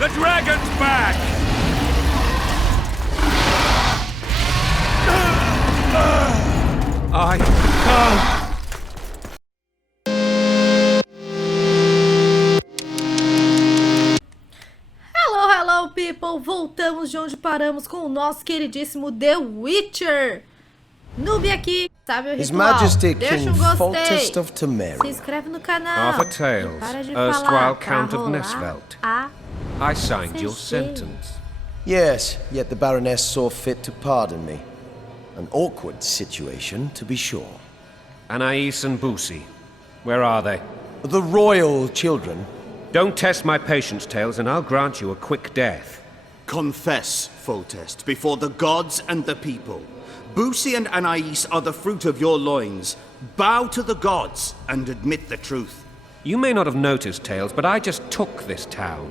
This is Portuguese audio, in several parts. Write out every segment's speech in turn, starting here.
The dragon's back! I can't. Hello people, voltamos de onde paramos com o nosso queridíssimo The Witcher. Noob aqui, sabe o His ritual? Majesty Deixa King gostei, of se inscreve no canal, Arthur Tales, e para de erstwhile falar Count pra of rolar Nesvelt. a I signed your CG. sentence. Yes, yet the Baroness saw fit to pardon me. An awkward situation, to be sure. Anais and Boosie, where are they? The royal children. Don't test my patience, Tales, and I'll grant you a quick death. Confess, Foltest, before the gods and the people. Boosie and Anais are the fruit of your loins. Bow to the gods and admit the truth. You may not have noticed, Tales, but I just took this town.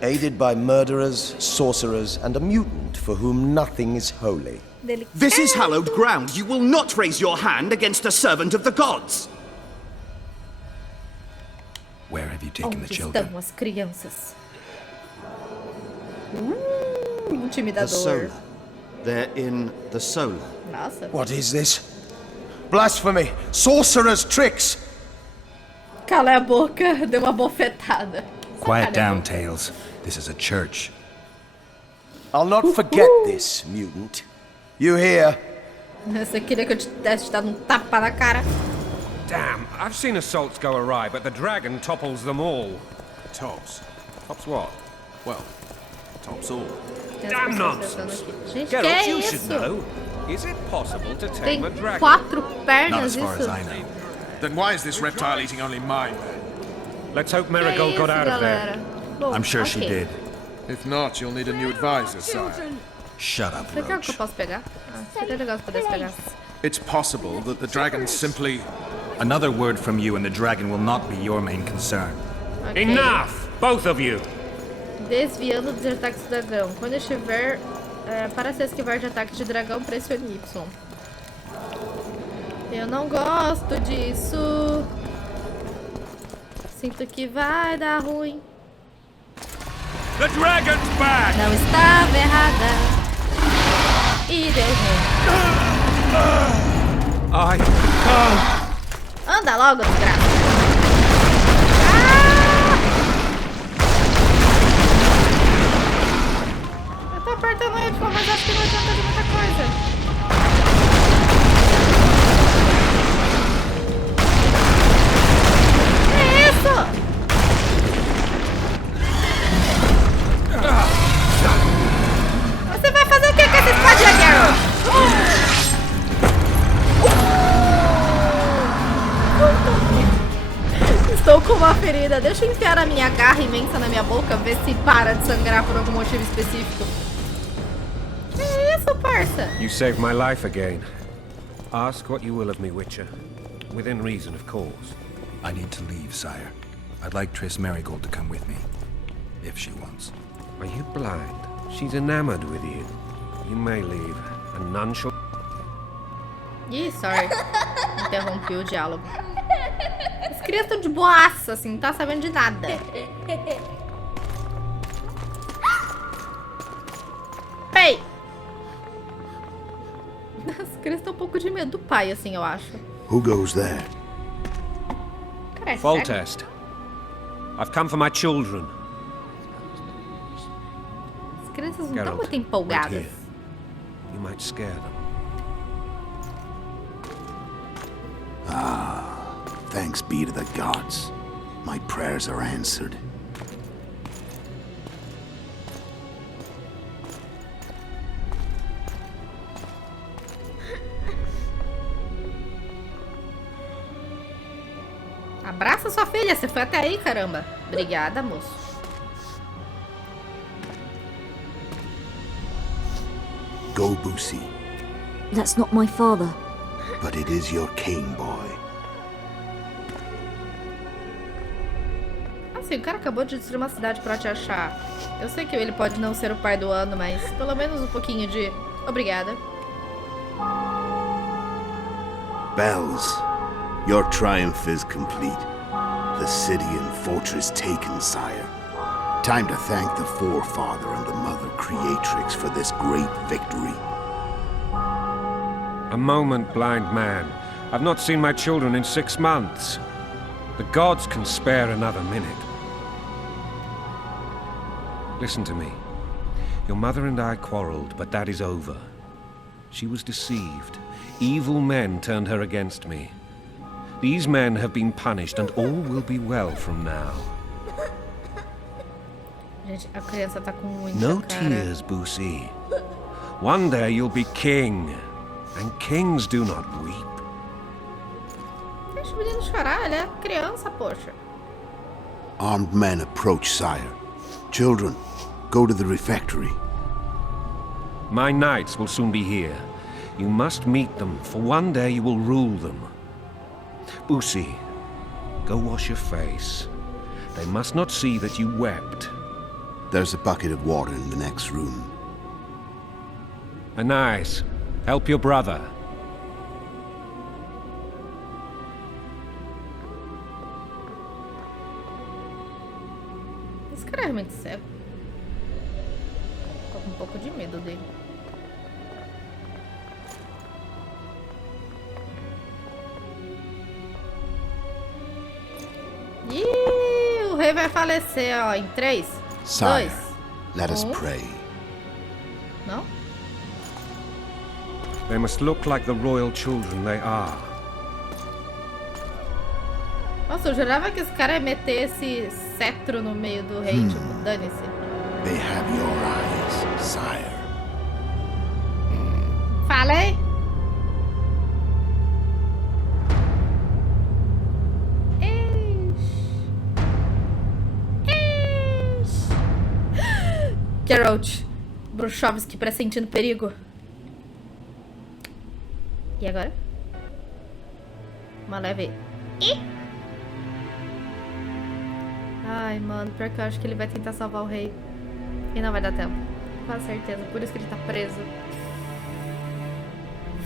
Aided by murderers, sorcerers, and a mutant for whom nothing is holy. This is hallowed ground. You will not raise your hand against a servant of the gods. Where have you taken the Onde children? estão as crianças? The Intimidador. solar. They're in the solar. Nossa. What is this? Blasphemy! Sorcerer's tricks! Cala a boca, deu uma bofetada. Quiet down, Tails. This is a church. I'll not forget this, mutant. You hear? Você queria que eu te desse dado um tapa na cara? Damn, I've seen assaults go awry, but the dragon topples them all. Tops. Tops what? Well, tops all. Tem as Damn pessoas nonsense. pensando aqui. Gente, Geralt, que you é should isso? know. Is it possible to Tem tame a dragon? 4 Not pernas as far isso? as I know. Then why is this reptile eating only mine then? Let's hope Que é Marigold isso, got out of there. galera? Bom, I'm sure she ok. did. If not, you'll need a new advisor, sire. Shut up, Você quer que eu Roach. posso pegar? Ah, seria legal se pudesse pegar. It's possible that the dragon simply... Another word from you and the dragon will not be your main concern. Ok. Enough! Both of you! Desviando dos ataques do dragão. Quando estiver... para se esquivar de ataques de dragão, pressione Y. Eu não gosto disso. Sinto que vai dar ruim. The dragon's back! Não estava errada. E deu ruim. I can't. Anda logo, desgraça. Eu tô apertando ele, mas acho que não adianta de muita coisa. Que isso? Você vai fazer o que com essa espadinha, Geralt? Estou com uma ferida. Deixa eu enfiar a minha garra imensa na minha boca, ver se para de sangrar por algum motivo específico. Que isso, parça? You saved my life again. Ask what you will of me, Witcher. Within reason, of course. I need to leave, sire. I'd like Triss Marigold to come with me. If she wants. Are you blind? She's enamored with you. You may leave, and none shall... Ih, sorry. Interrompi o diálogo. As crianças estão de boaça, assim, não tá sabendo de nada. Ei! As crianças estão um pouco de medo do pai, assim, eu acho. Who goes there? Cara, é sério? Voltest. I've come for my children. As crianças não estão Geralt, muito wait empolgadas. here. You might scare them. Thanks be to the gods. My prayers are answered. Abraça sua filha, você foi até aí, caramba. Obrigada, moço. Go, Boosie. That's not my father. But it is your king, boy. Assim, o cara acabou de destruir uma cidade pra te achar. Eu sei que ele pode não ser o pai do ano, mas pelo menos um pouquinho de obrigada. Bells, your triumph is complete. The city and fortress taken, sire. time to thank the forefather and the mother creatrix for this great victory. A moment, blind man. I've not seen my children in 6 months. The gods can spare another minute. Listen to me. Your mother and I quarreled, but that is over. She was deceived. Evil men turned her against me. These men have been punished, and all will be well from now. Gente, a criança tá com muita No cara. tears, Boosie. One day you'll be king, and kings do not weep. Deixa o menino chorar, ele é criança, poxa. Armed men approach, sire. Children, go to the refectory. My knights will soon be here. You must meet them, for one day you will rule them. Boosie, go wash your face. They must not see that you wept. There's a bucket of water in the next room. Anais, help your brother. Esse cara é realmente cego. Tô com um pouco de medo dele. Ih, o rei vai falecer, ó, em 3, Sire, 2, let us pray. Não? They must look like the royal children they are. Nossa, eu jurava que esse cara ia meter esse cetro no meio do rei, tipo, dane-se. They have your eyes, sire. Falei? Geralt, bruxóviski pressentindo perigo. E agora? Uma leve. Ai, mano, pior que eu acho que ele vai tentar salvar o rei. E não vai dar tempo. Com certeza, por isso que ele tá preso.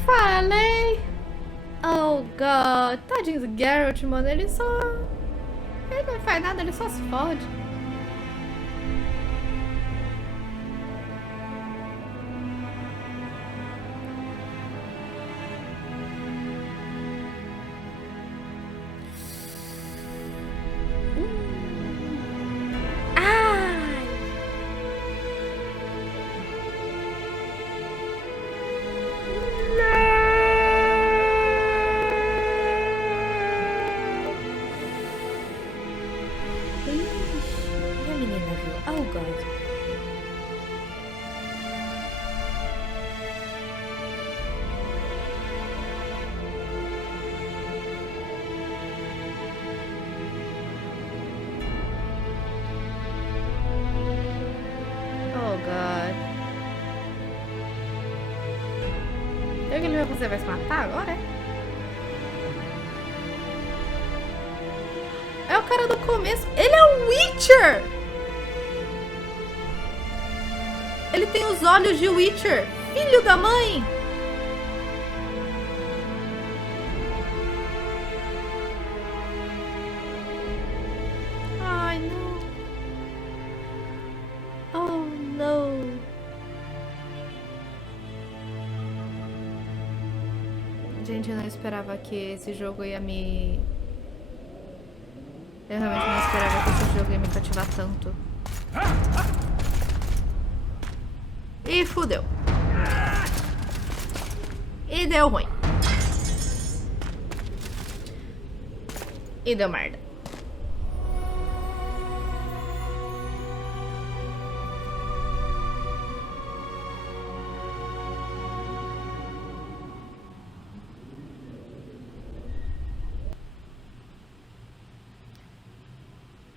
Falei! Oh, God. Tadinho do Geralt, mano. Ele não faz nada, ele só se fode. Você vai se matar agora, é? É o cara do começo. Ele é um Witcher! Ele tem os olhos de Witcher. Filho da mãe! Ai, não. Oh, não. Gente, eu não esperava que esse jogo ia me... Eu realmente não esperava que esse jogo ia me cativar tanto. E fudeu. E deu ruim. E deu merda.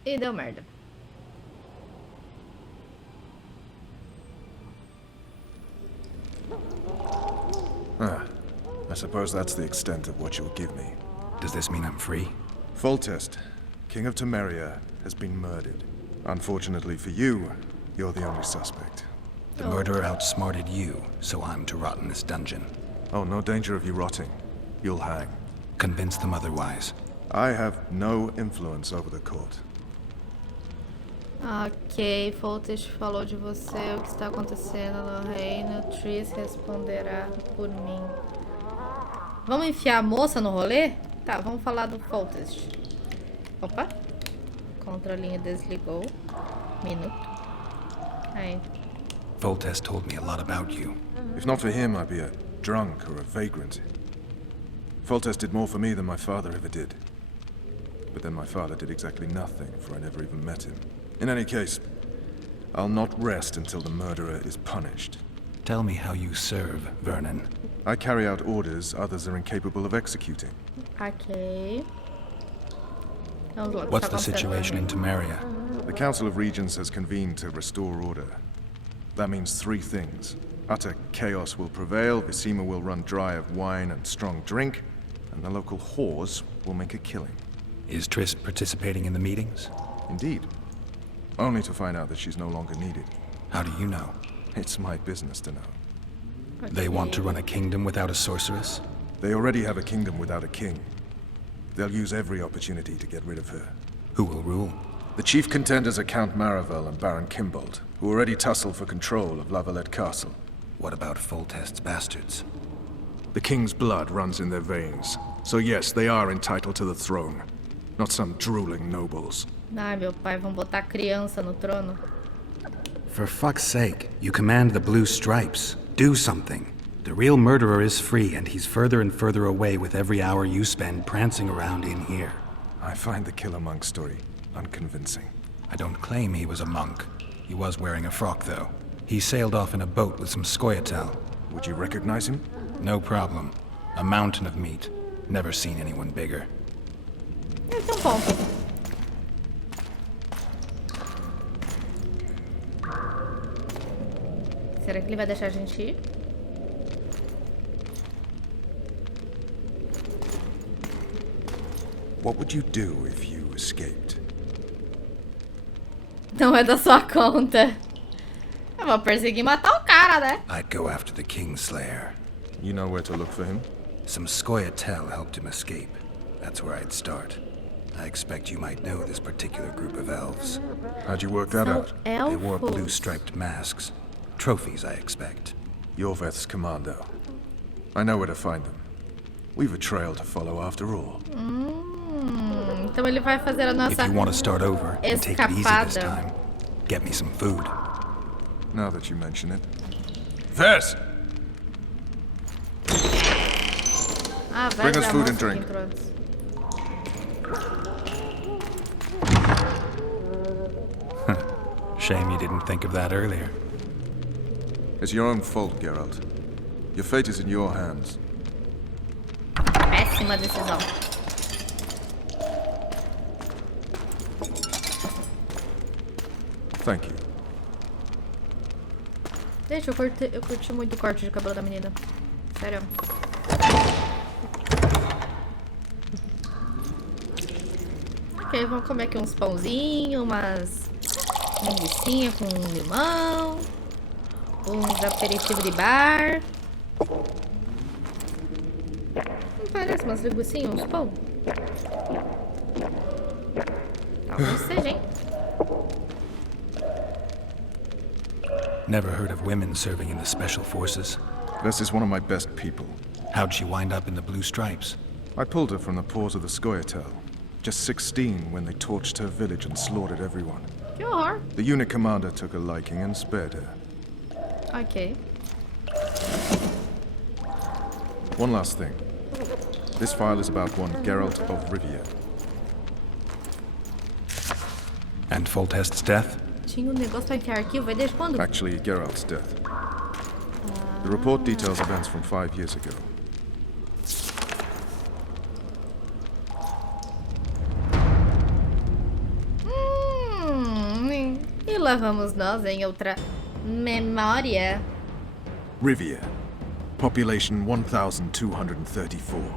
E deu merda. I suppose that's the extent of what you'll give me. Does this mean I'm free? Foltest, King of Temeria, has been murdered. Unfortunately for you, you're the only suspect. The murderer outsmarted you, so I'm to rot in this dungeon. Oh, no danger of you rotting. You'll hang. Convince them otherwise. I have no influence over the court. Ok, Voltest falou de você, o que está acontecendo no reino. Triss responderá por mim. Vamos enfiar a moça no rolê? Tá, vamos falar do Voltest. Opa. Controlinho desligou. Minuto. Aí. Voltest told me a lot about you. If not for him, I'd be a drunk or a vagrant. Voltest did more for me than my father ever did. But then my father did exactly nothing, for I never even met him. In any case, I'll not rest until the murderer is punished. Tell me how you serve, Vernon. I carry out orders others are incapable of executing. Ok. Vamos lá, What's the situation in Temeria? The Council of Regents has convened to restore order. That means 3 things. Utter chaos will prevail, Visima will run dry of wine and strong drink, and the local whores will make a killing. Is Triss participating in the meetings? Indeed. Only to find out that she's no longer needed. How do you know? It's my business to know. They want to run a kingdom without a sorceress? They already have a kingdom without a king. They'll use every opportunity to get rid of her. Who will rule? The chief contenders are Count Maravel and Baron Kimbold, who already tussle for control of Lavalette Castle. What about Voltest's bastards? The king's blood runs in their veins, so yes, they are entitled to the throne. Not some drooling nobles. Ai, meu pai, vão botar criança no trono. For fuck's sake, you command the blue stripes. Do something. The real murderer is free, and he's further and further away with every hour you spend prancing around in here. I find the Killer Monk story unconvincing. I don't claim he was a monk. He was wearing a frock, though. He sailed off in a boat with some Scoia'tael. Would you recognize him? No problem. A mountain of meat. Never seen anyone bigger. Esse é um ponto. Será que ele vai deixar a gente ir? What would you do if you escaped? Não é da sua conta. Eu vou perseguir e matar o cara, né? I'd go after the Kingslayer. You know where to look for him? Some Scoia'tael helped him escape. That's where I'd start. I expect you might know this particular group of elves. How'd you work that out? They wore blue-striped masks. Trophies, I expect. Yorveth's commando. I know where to find them. We've a trail to follow after all. Então ele vai fazer a nossa If you want to start over and take it easy this time, get me some food. Now that you mention it. Vess! Ah, Bring us food and drink. Shame you didn't think of that earlier. It's your own fault, Geralt. Your fate is in your hands. Péssima decisão. Thank you. Gente, eu curti muito o corte de cabelo da menina. Sério. Ok, vamos comer aqui uns pãozinhos, umas linguiçinha com limão, uns aperitivos de bar. Não parece umas linguiçinhas, uns pão? Talvez seja, hein? Never heard of women serving in the special forces. Vess is one of my best people. How'd she wind up in the blue stripes? I pulled her from the paws of the Scoia'tael. Just 16 when they torched her village and slaughtered everyone. Que horror. The unit commander took a liking and spared her. Ok. One last thing. This file is about one Geralt of Rivia. And Voltest's death? Tinha negócio pra enfiar arquivo, vai desde quando? Actually, Geralt's death. The report details events from 5 years ago. E lá vamos nós em outra memória. Rivia. Population 1,234.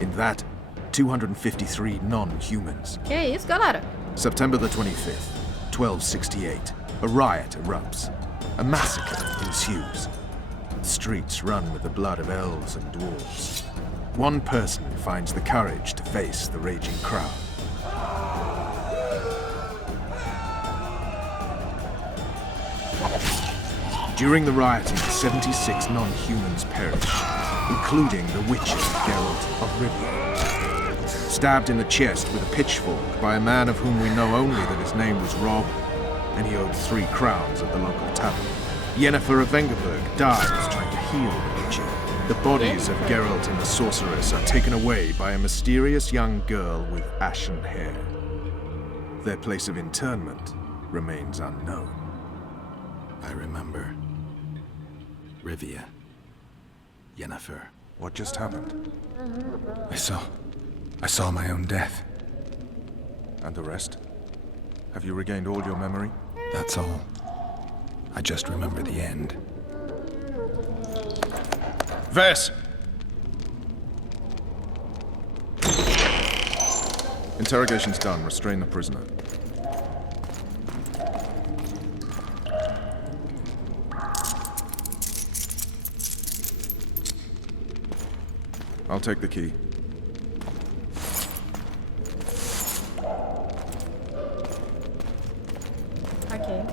In that, 253 non-humans. Que é isso, galera? September the 25th, 1268. A riot erupts. A massacre ensues. The streets run with the blood of elves and dwarves. One person finds the courage to face the raging crowd. During the rioting, 76 non-humans perished, including the witcher Geralt of Rivia. Stabbed in the chest with a pitchfork by a man of whom we know only that his name was Rob, and he owed 3 crowns at the local tavern. Yennefer of Vengerberg dies trying to heal the witcher. The bodies of Geralt and the sorceress are taken away by a mysterious young girl with ashen hair. Their place of interment remains unknown. I remember. Rivia. Yennefer. What just happened? I saw my own death. And the rest? Have you regained all your memory? That's all. I just remember the end. Vess! Interrogation's done. Restrain the prisoner. I'll take the key. Ok.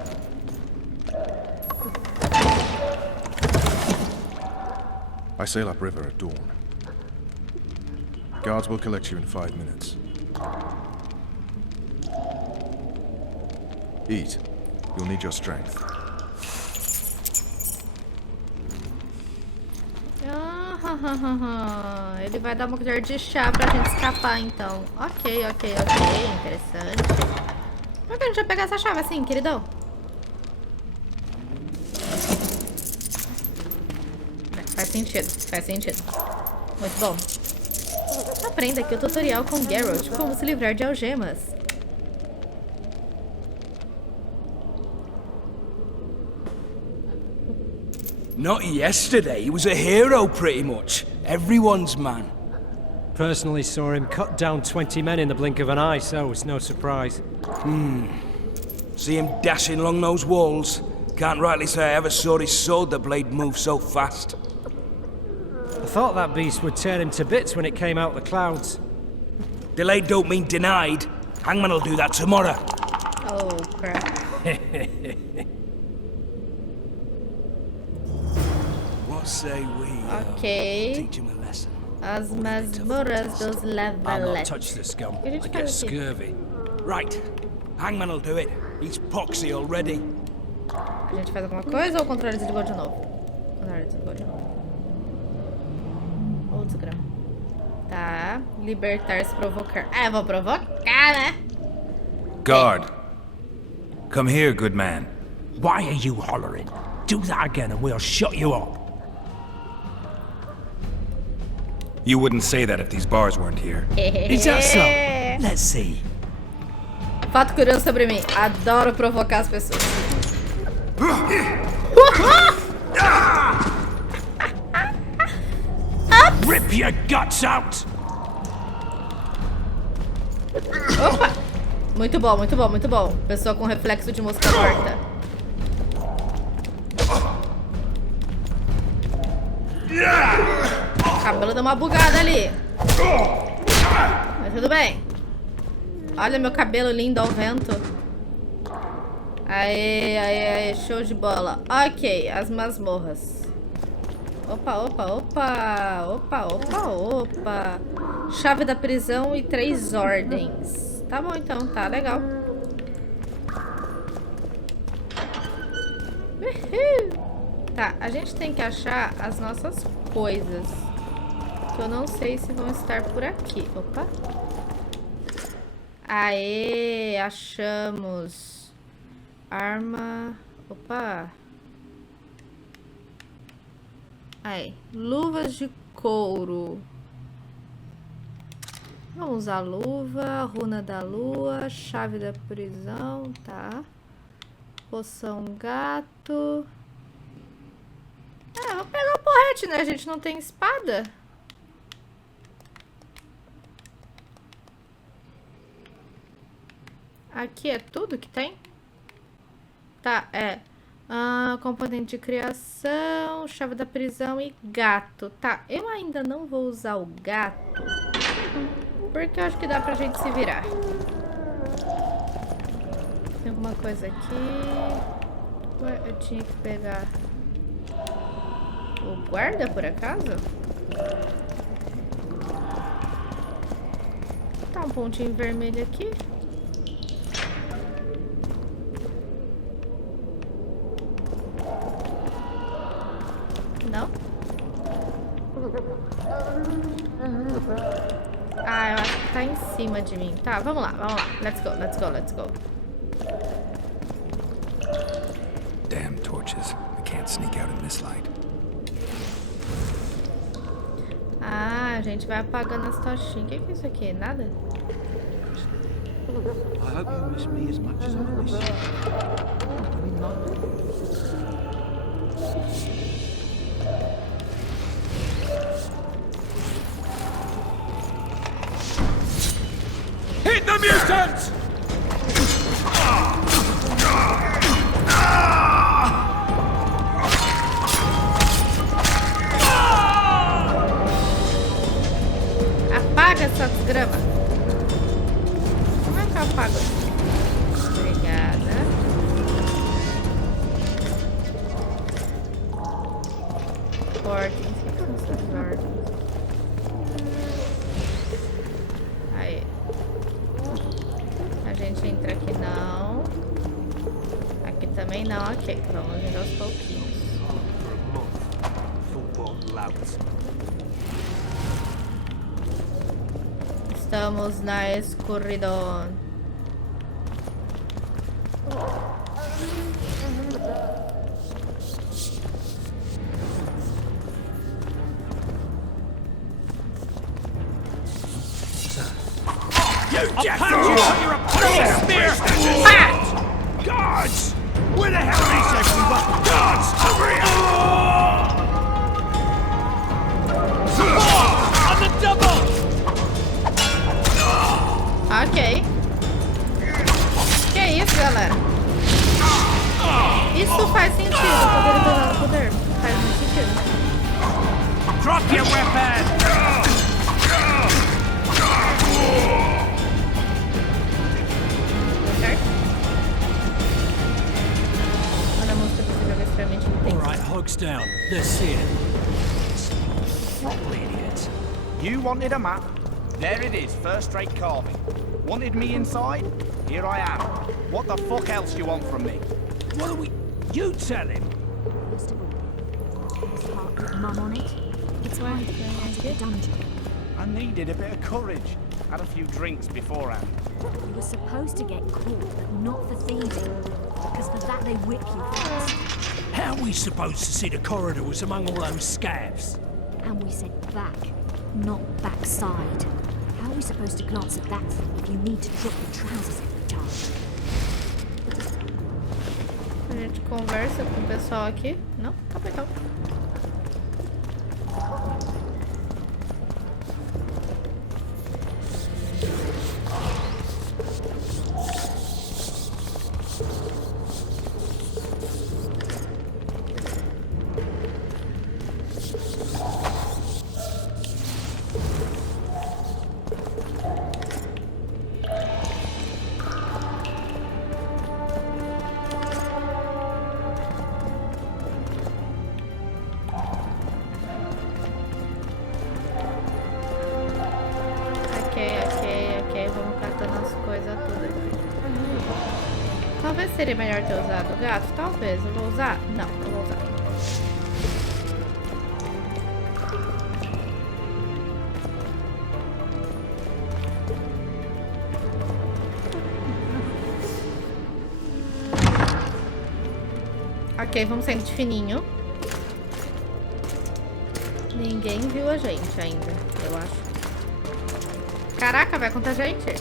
I sail upriver at dawn. Guards will collect you in 5 minutes. Eat. You'll need your strength. Ele vai dar uma colher de chá pra gente escapar, então. Ok, interessante. Por que a gente vai pegar essa chave assim, queridão? Faz sentido. Muito bom. Aprenda aqui o tutorial com Geralt, como se livrar de algemas. Not yesterday, he was a hero pretty much. Everyone's man. Personally saw him cut down 20 men in the blink of an eye, so it's no surprise. See him dashing along those walls. Can't rightly say I ever saw his sword the blade move so fast. I thought that beast would tear him to bits when it came out the clouds. Delayed don't mean denied. Hangman'll do that tomorrow. Oh, crap. What say we Ok. teach him a lesson? As masmorras dos I'll not lavaletes. touch the scum. O que a gente I faz get aqui? scurvy. Right. Hangman'll do it. He's poxy already. A gente faz alguma coisa ou o controle desligou de novo? O controle desligou de novo. Ou desgrama. Tá. Libertar se provocar. Ah, eu vou provocar, né? Guard. Come here, good man. Why are you hollering? Do that again and we'll shut you up. You wouldn't say that if these bars weren't here. Is that so? Let's see. Fato curioso sobre mim. Adoro provocar as pessoas. Rip your guts out! Opa! Muito bom, muito bom, muito bom. Pessoa com reflexo de mosca morta. O cabelo deu uma bugada ali. Mas tudo bem. Olha meu cabelo lindo ao vento. Aê, show de bola. Ok, as masmorras. Opa. Chave da prisão e 3 ordens. Tá bom então, tá legal. Tá, a gente tem que achar as nossas coisas. Que eu não sei se vão estar por aqui. Opa. Aê, achamos. Arma. Opa. Aí, luvas de couro. Vamos usar a luva, runa da lua, chave da prisão, tá. Poção gato. Vou pegar o porrete, né? A gente não tem espada. Aqui é tudo que tem? Tá, componente de criação, chave da prisão e gato. Tá, eu ainda não vou usar o gato, porque eu acho que dá pra gente se virar. Tem alguma coisa aqui? Ué, eu tinha que pegar O guarda, por acaso? Tá um pontinho vermelho aqui. Não? Ah, eu acho que tá em cima de mim. Tá, vamos lá, vamos lá. Let's go, let's go, let's go. Damn torches. I can't sneak out in this light. Ah, a gente vai apagando as tochinhas. O que é isso aqui? Nada? I hope you miss me as much as I miss you. I'm in London. Hit the mutants! Apaga essa desgrama. Como é que eu apago? Obrigada. Ordens. O que são essas ordens? Aí. A gente entra aqui não. Aqui também não. Ok. Vamos indo aos pouquinhos. Estamos na escuridão. Guards! Where the hell are these everyone? Guards! Over here! On the double! Ok. Que isso, galera? Isso faz sentido. Poder revelar o poder. Faz muito sentido. Drop your weapon! Certo? Quando a música desse jogo é extremamente intensa. Alright, hogs down. Let's see it. Idiot. You wanted a map? There it is, first-rate carving. Wanted me inside? Here I am. What the fuck else you want from me? What are we... You tell him. First of all, this part with Mum on it. It's right out of the dungeon. I needed a bit of courage. Had a few drinks beforehand. You were supposed to get caught, but not for thieving. Because for that they whip you first. How are we supposed to see the corridors among all those scabs? And we said back, not backside. How are we supposed to glance at that thing if you need to drop your trousers every time? A gente conversa com o pessoal aqui. Não? Tá bom então. Vamos catando as coisas tudo aqui. Talvez seria melhor ter usado o gato. Talvez. Eu vou usar? Não, eu vou usar. Ok, vamos saindo de fininho. Ninguém viu a gente ainda, eu acho. Caraca, vai contar gente.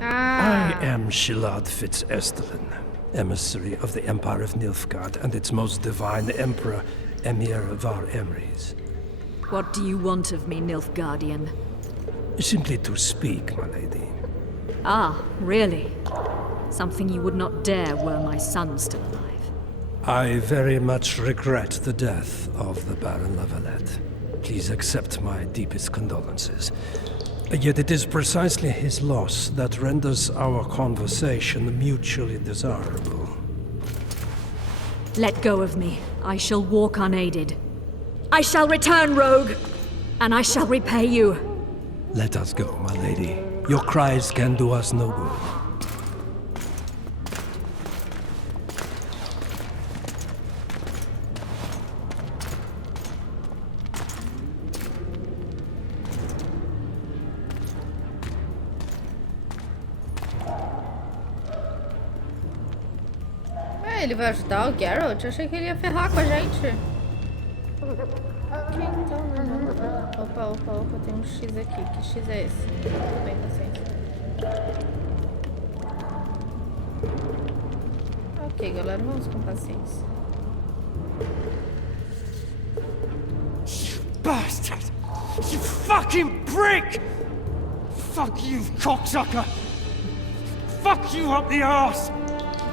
I am Shilad Fitz-Estelin, emissary of the Empire of Nilfgaard and its most divine Emperor, Emir of our Emrys. What do you want of me, Nilfgaardian? Simply to speak, my lady. Ah, really? Something you would not dare were my son still alive. I very much regret the death of the Baron Lavalette. Please accept my deepest condolences. Yet it is precisely his loss that renders our conversation mutually desirable. Let go of me. I shall walk unaided. I shall return, rogue, and I shall repay you. Let us go, my lady. Your cries can do us no good. Ele vai ajudar o Geralt? Eu achei que ele ia ferrar com a gente. Ok, então. Opa, tem um X aqui. Que X é esse? Tudo bem, paciência. Ok, galera, vamos com paciência. Bastard! You fucking prick! Fuck you, cocksucker! Fuck you up the arse!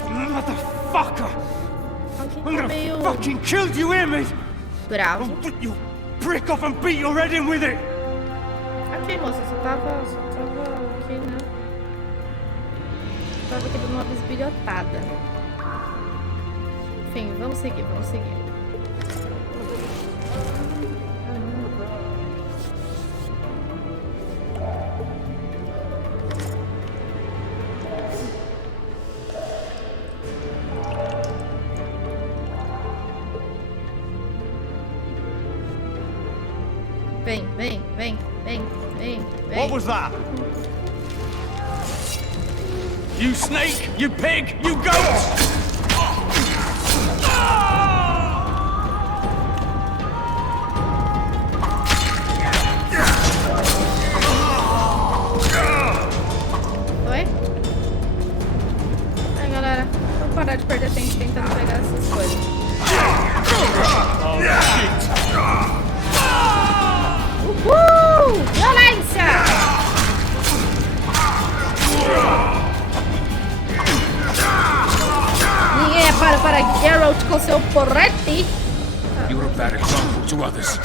Motherfucker! I'm gonna fucking kill you, hear me? Bravo. I'll put your brick off and beat your head in with it! Ok, moça, você tava aqui, né? Tava aqui dando uma bisbilhotada. Enfim, vamos seguir. Vem. What was that? You snake! You pig! You goat! Oi? Aí, galera, vamos parar de perder tempo tentando pegar essas coisas. Violência! Ninguém é para Geralt com seu porrete. You're a bad example to others.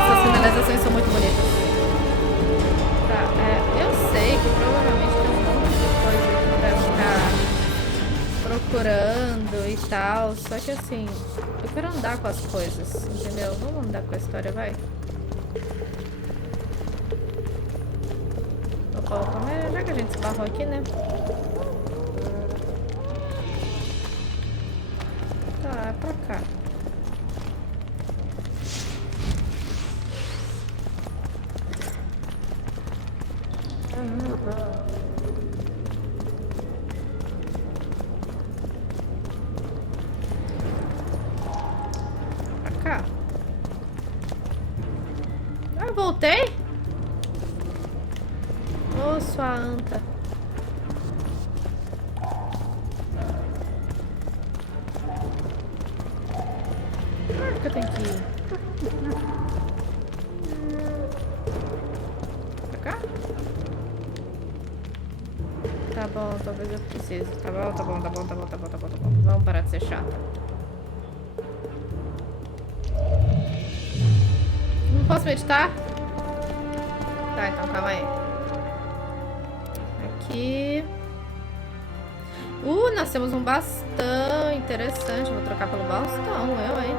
Essas finalizações são muito bonitas. Tá, eu sei que provavelmente tem um monte de coisa aqui pra ficar procurando e tal, só que assim, eu quero andar com as coisas, entendeu? Vamos andar com a história, vai. Opa, mas já que a gente se barrou aqui, né? Tá, é pra cá. Voltei? Ô, sua anta. Onde que eu tenho que ir? Pra cá? Tá bom, talvez eu precise. Tá bom. Vamos parar de ser chata. Não posso meditar? Tá, então calma aí. Aqui. Nós temos um bastão interessante. Vou trocar pelo bastão, hein?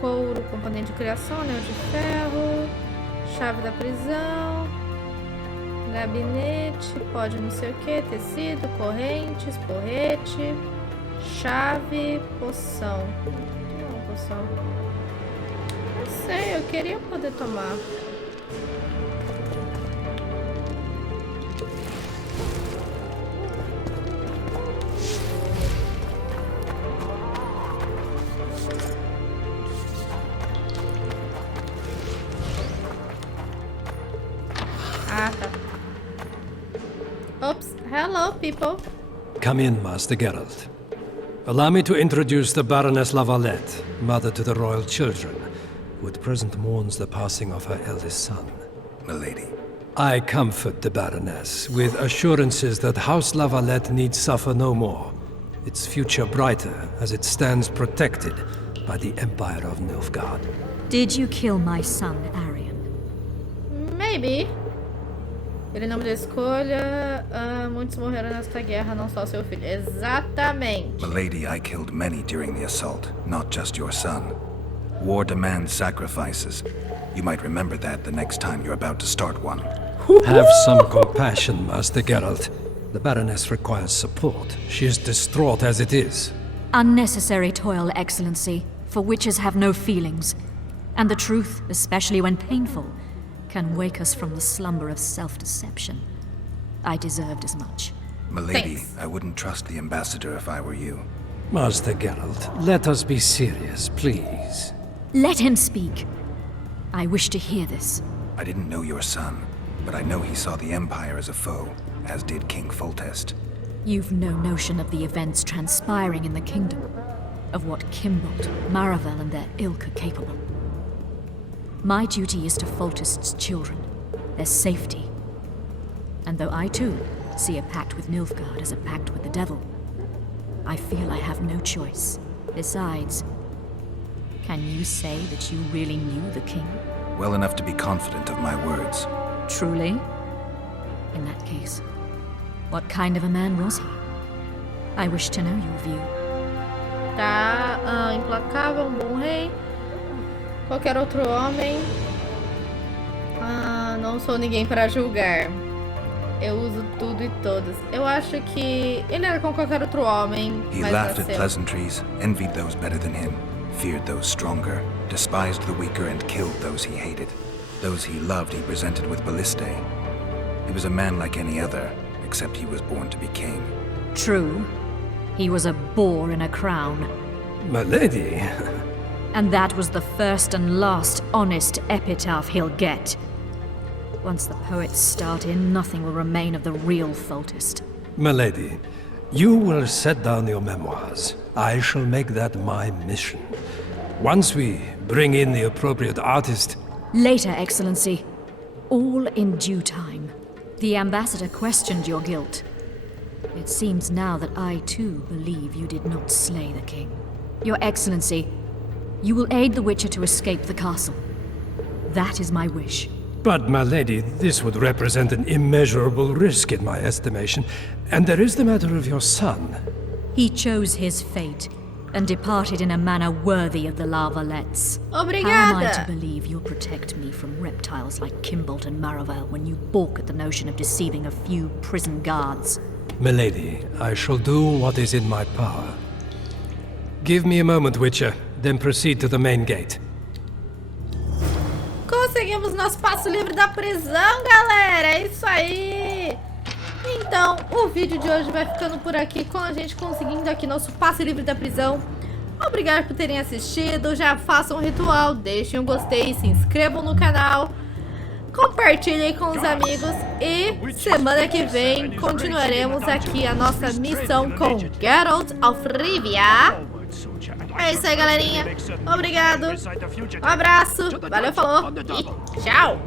Couro, componente de criação, anel de ferro, chave da prisão, gabinete, pó de não sei o que, tecido, correntes, porrete, chave, poção. Poção. Não sei, eu queria poder tomar. Ah, tá. Oops. Hello, people. Come in, Master Geralt. Allow me to introduce the Baroness Lavalette, mother to the royal children, who at present mourns the passing of her eldest son. Milady, I comfort the Baroness with assurances that House La Valette need suffer no more. Its future brighter as it stands protected by the Empire of Nilfgaard. Did you kill my son, Arian? Maybe. Ele não me deu escolha. Muitos morreram nesta guerra, não só seu filho. Exatamente. Milady, I killed many during the assault, not just your son. War demands sacrifices. You might remember that the next time you're about to start one. Have some compassion, Master Geralt. The Baroness requires support. She is distraught as it is. Unnecessary toil, Excellency, for witches have no feelings. And the truth, especially when painful, can wake us from the slumber of self-deception. I deserved as much. Milady, Thanks. I wouldn't trust the ambassador if I were you. Master Geralt, let us be serious, please. Let him speak. I wish to hear this. I didn't know your son, but I know he saw the Empire as a foe, as did King Foltest. You've no notion of the events transpiring in the kingdom, of what Kimbolt, Maravel and their ilk are capable. My duty is to Foltest's children, their safety. And though I too see a pact with Nilfgaard as a pact with the devil, I feel I have no choice. Besides, can you say that you really knew the king? Well enough to be confident of my words. Truly? In that case, what kind of a man was he? I wish to know your view. Tá, implacável, bom rei. Qualquer outro homem. Não sou ninguém para julgar. Eu uso tudo e todos. Eu acho que ele era como qualquer outro homem. He mas laughed at nasceu. pleasantries, envied those better than him, feared those stronger, despised the weaker and killed those he hated. Those he loved he presented with ballistae. He was a man like any other, except he was born to be king. True. He was a boar in a crown. Milady. And that was the first and last honest epitaph he'll get. Once the poets start in, nothing will remain of the real Foltest. Milady, you will set down your memoirs. I shall make that my mission. Once we bring in the appropriate artist... Later, Excellency. All in due time. The ambassador questioned your guilt. It seems now that I too believe you did not slay the king. Your Excellency, you will aid the Witcher to escape the castle. That is my wish. But, my lady, this would represent an immeasurable risk in my estimation. And there is the matter of your son. He chose his fate and departed in a manner worthy of the La Valettes. Obrigada. How am I to believe you'll protect me from reptiles like Kimbolt and Maravel when you balk at the notion of deceiving a few prison guards? Milady, I shall do what is in my power. Give me a moment, Witcher, then proceed to the main gate. Conseguimos nosso passo livre da prisão, galera! É isso aí! Então, o vídeo de hoje vai ficando por aqui, com a gente conseguindo aqui nosso passe livre da prisão. Obrigado por terem assistido, já façam um ritual, deixem um gostei, se inscrevam no canal, compartilhem com os amigos e semana que vem continuaremos aqui a nossa missão com Geralt of Rivia. É isso aí, galerinha. Obrigado. Um abraço. Valeu, falou. E tchau.